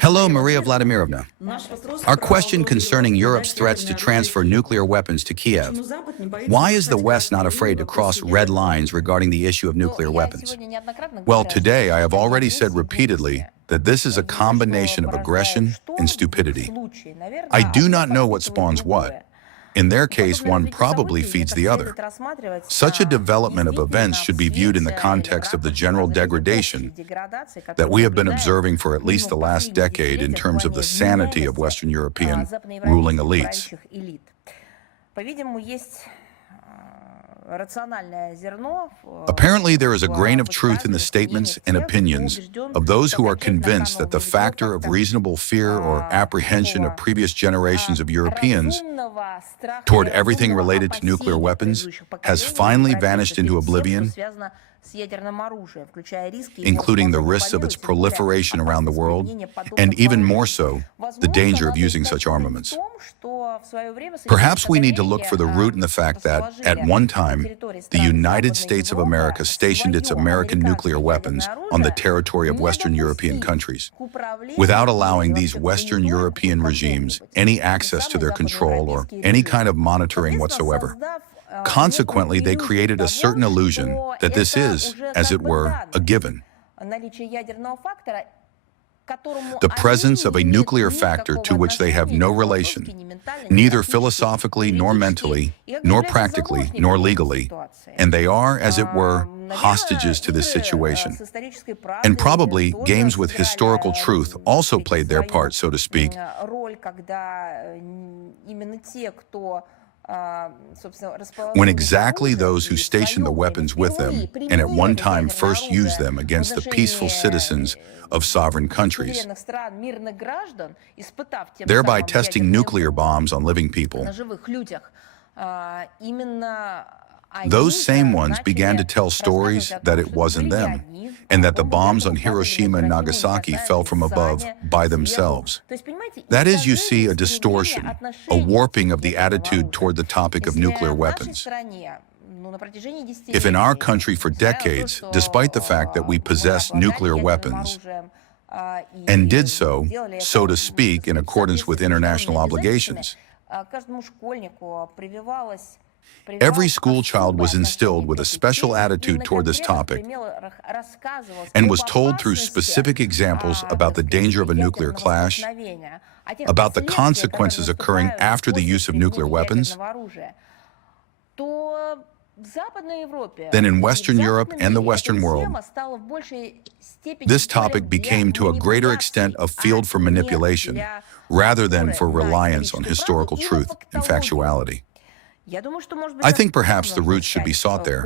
Hello, Maria Vladimirovna. Our question concerning Europe's threats to transfer nuclear weapons to Kiev. Why is the West not afraid to cross red lines regarding the issue of nuclear weapons? Well, today I have already said repeatedly that this is a combination of aggression and stupidity. I do not know what spawns what. In their case, one probably feeds the other. Such a development of events should be viewed in the context of the general degradation that we have been observing for at least the last decade in terms of the sanity of Western European ruling elites. Apparently, there is a grain of truth in the statements and opinions of those who are convinced that the factor of reasonable fear or apprehension of previous generations of Europeans toward everything related to nuclear weapons has finally vanished into oblivion, including the risks of its proliferation around the world, and even more so, the danger of using such armaments. Perhaps we need to look for the root in the fact that, at one time, the United States of America stationed its American nuclear weapons on the territory of Western European countries, without allowing these Western European regimes any access to their control or any kind of monitoring whatsoever. Consequently, they created a certain illusion that this is, as it were, a given. The presence of a nuclear factor to which they have no relation, neither philosophically nor mentally, nor practically, nor legally, and they are, as it were, hostages to this situation. And probably games with historical truth also played their part, so to speak, when exactly those who stationed the weapons with them and at one time first used them against the peaceful citizens of sovereign countries, thereby testing nuclear bombs on living people, those same ones began to tell stories that it wasn't them, and that the bombs on Hiroshima and Nagasaki fell from above by themselves. That is, you see, a distortion, a warping of the attitude toward the topic of nuclear weapons. If in our country for decades, despite the fact that we possessed nuclear weapons, and did so, so to speak, in accordance with international obligations, every school child was instilled with a special attitude toward this topic and was told through specific examples about the danger of a nuclear clash, about the consequences occurring after the use of nuclear weapons, then in Western Europe and the Western world, this topic became to a greater extent a field for manipulation rather than for reliance on historical truth and factuality. I think perhaps the roots should be sought there.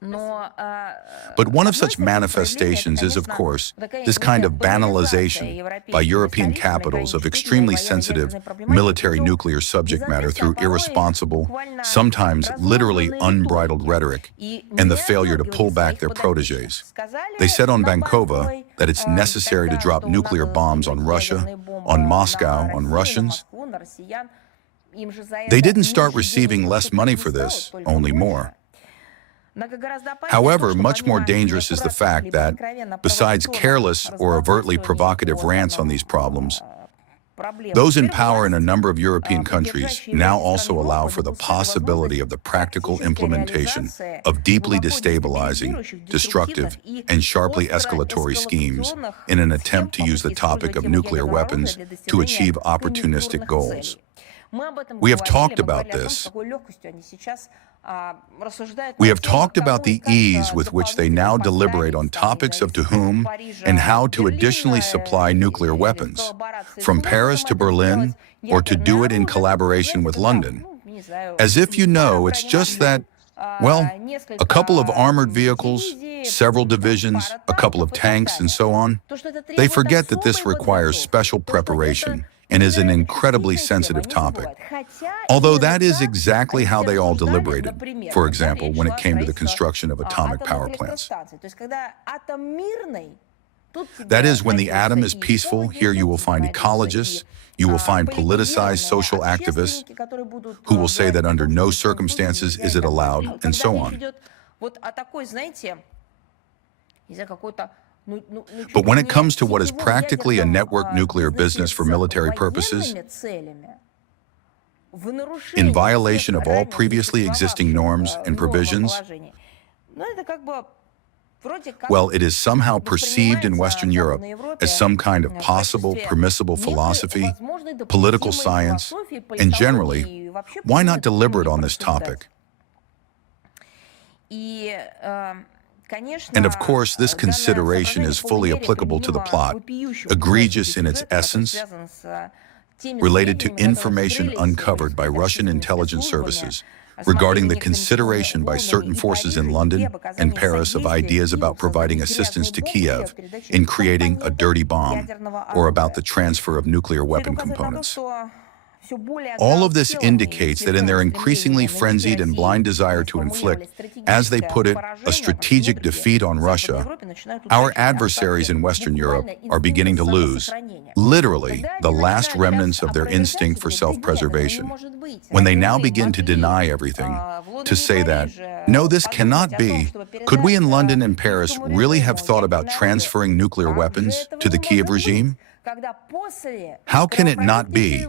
But one of such manifestations is, of course, this kind of banalization by European capitals of extremely sensitive military nuclear subject matter through irresponsible, sometimes literally unbridled rhetoric, and the failure to pull back their protégés. They said on Bankova that it's necessary to drop nuclear bombs on Russia, on Moscow, on Russians. They didn't start receiving less money for this, only more. However, much more dangerous is the fact that, besides careless or overtly provocative rants on these problems, those in power in a number of European countries now also allow for the possibility of the practical implementation of deeply destabilizing, destructive, and sharply escalatory schemes in an attempt to use the topic of nuclear weapons to achieve opportunistic goals. We have talked about this. We have talked about the ease with which they now deliberate on topics of to whom and how to additionally supply nuclear weapons, from Paris to Berlin, or to do it in collaboration with London. As if you know, it's just that, well, a couple of armored vehicles, several divisions, a couple of tanks, and so on. They forget that this requires special preparation and is an incredibly sensitive topic. Although that is exactly how they all deliberated, for example, when it came to the construction of atomic power plants. That is, when the atom is peaceful, here you will find ecologists, you will find politicized social activists who will say that under no circumstances is it allowed, and so on. But when it comes to what is practically a network nuclear business for military purposes, in violation of all previously existing norms and provisions, well, it is somehow perceived in Western Europe as some kind of possible, permissible philosophy, political science, and generally, why not deliberate on this topic? And of course, this consideration is fully applicable to the plot, egregious in its essence, related to information uncovered by Russian intelligence services regarding the consideration by certain forces in London and Paris of ideas about providing assistance to Kiev in creating a dirty bomb or about the transfer of nuclear weapon components. All of this indicates that in their increasingly frenzied and blind desire to inflict, as they put it, a strategic defeat on Russia, our adversaries in Western Europe are beginning to lose, literally, the last remnants of their instinct for self-preservation. When they now begin to deny everything, to say that, no, this cannot be, could we in London and Paris really have thought about transferring nuclear weapons to the Kiev regime? How can it not be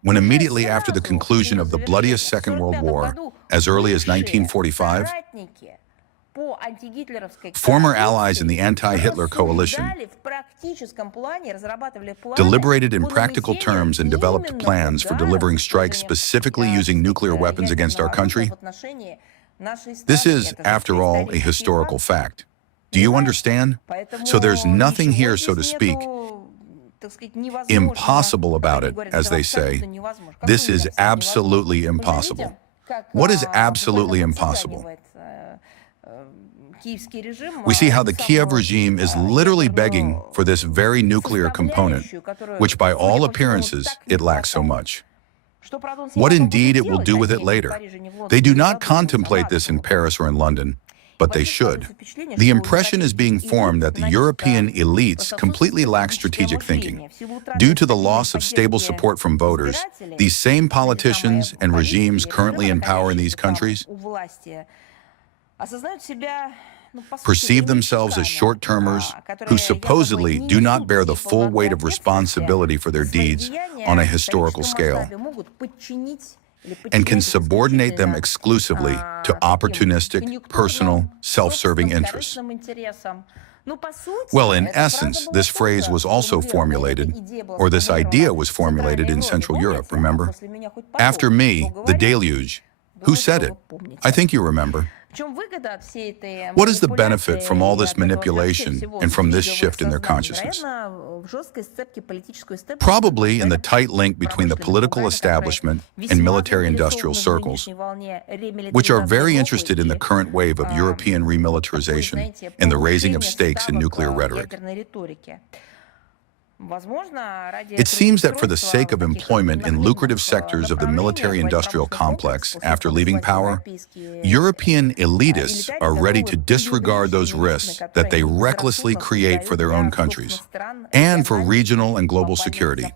when immediately after the conclusion of the bloodiest Second World War, as early as 1945, former allies in the anti-Hitler coalition deliberated in practical terms and developed plans for delivering strikes specifically using nuclear weapons against our country? This is, after all, a historical fact. Do you understand? So there's nothing here, so to speak, impossible about it, as they say. This is absolutely impossible. What is absolutely impossible? We see how the Kiev regime is literally begging for this very nuclear component, which by all appearances, it lacks so much. What indeed it will do with it later. They do not contemplate this in Paris or in London, but they should. The impression is being formed that the European elites completely lack strategic thinking. Due to the loss of stable support from voters, these same politicians and regimes currently in power in these countries perceive themselves as short-termers who supposedly do not bear the full weight of responsibility for their deeds on a historical scale, and can subordinate them exclusively to opportunistic, personal, self-serving interests. Well, in essence, this phrase was also formulated, or this idea was formulated in Central Europe, remember? After me, the deluge. Who said it? I think you remember. What is the benefit from all this manipulation and from this shift in their consciousness? Probably in the tight link between the political establishment and military-industrial circles, which are very interested in the current wave of European remilitarization and the raising of stakes in nuclear rhetoric. It seems that for the sake of employment in lucrative sectors of the military-industrial complex after leaving power, European elitists are ready to disregard those risks that they recklessly create for their own countries and for regional and global security.